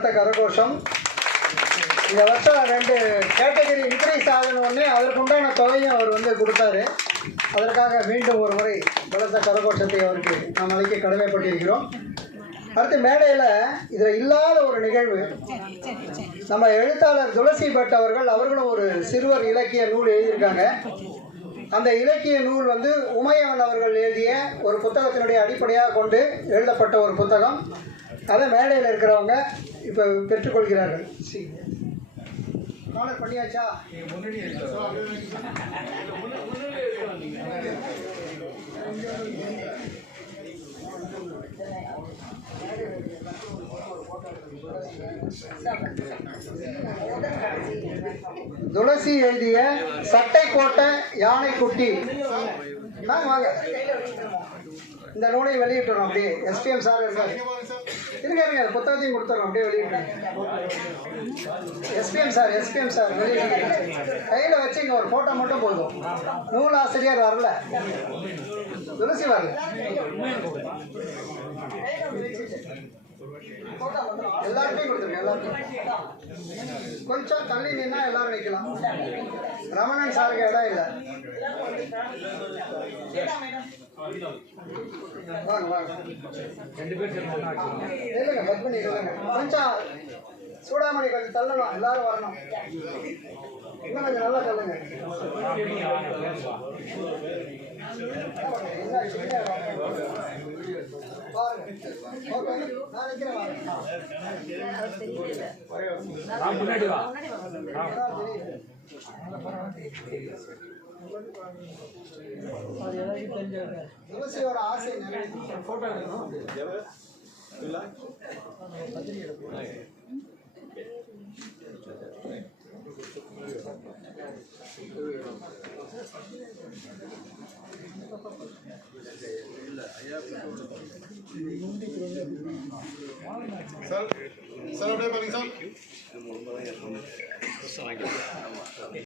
பலத்த கரகோஷம். இந்த வருஷம் 2 கேட்டகரி இன்க்ரீஸ் ஆகணுன்னே அதற்குண்டான தொகையும் அவர் கொடுத்தாரு. அதற்காக மீண்டும் ஒரு முறை பலத்த கரகோஷத்தை அவருக்கு நாம் அளிக்க கடமைப்பட்டிருக்கிறோம். அடுத்து மேடையில் இதில் இல்லாத ஒரு நிகழ்வு, நம்ம எழுத்தாளர் துளசி பட் அவர்களும் ஒரு சிறுவர் இலக்கிய நூல் எழுதியிருக்காங்க. அந்த இலக்கிய நூல் உமையவன் அவர்கள் எழுதிய ஒரு புத்தகத்தினுடைய அடிப்படையாக கொண்டு எழுதப்பட்ட ஒரு புத்தகம். அதை மேடையில் இருக்கிறவங்க இப்போ பெற்றுக்கொள்கிறார்கள். ஆர்டர் பண்ணியாச்சா? துளசி எழுதிய சட்டை கோட்டை யானைக்குட்டி. வாங்க, இந்த நூலை வெளியிட்டோம். அப்படியே எஸ்பிஎம் சார் இருக்காரு, இருங்க புத்தகத்தையும் கொடுத்துறோம். அப்படியே வெளியிட்டோம். எஸ்பிஎம் சார் வெளியிட்டு கையில் வச்சு இங்கே ஒரு ஃபோட்டோ மட்டும் போதும். நூலாசிரியர் வரல, துளசி வரல. எல்லாருக்கும் கொடுத்துருங்க. எல்லாருக்கும் கொஞ்சம் தள்ளி நின்னா எல்லாரும் நிற்கலாம். ரமணன் சாருக்கு இடம் இல்லை. வாங்க வாங்க, 2 பேர் இல்லைங்க, பத்மினி இல்லைங்க. கொஞ்சம் சூடாமணி கொஞ்சம் தள்ளணும், எல்லாரும் வரணும். இன்னும் கொஞ்சம் நல்லா தள்ளுங்க. துளசியோட ஆசை போட்டோ எடுக்கணும். சார் அப்படியே பாருங்க சார்.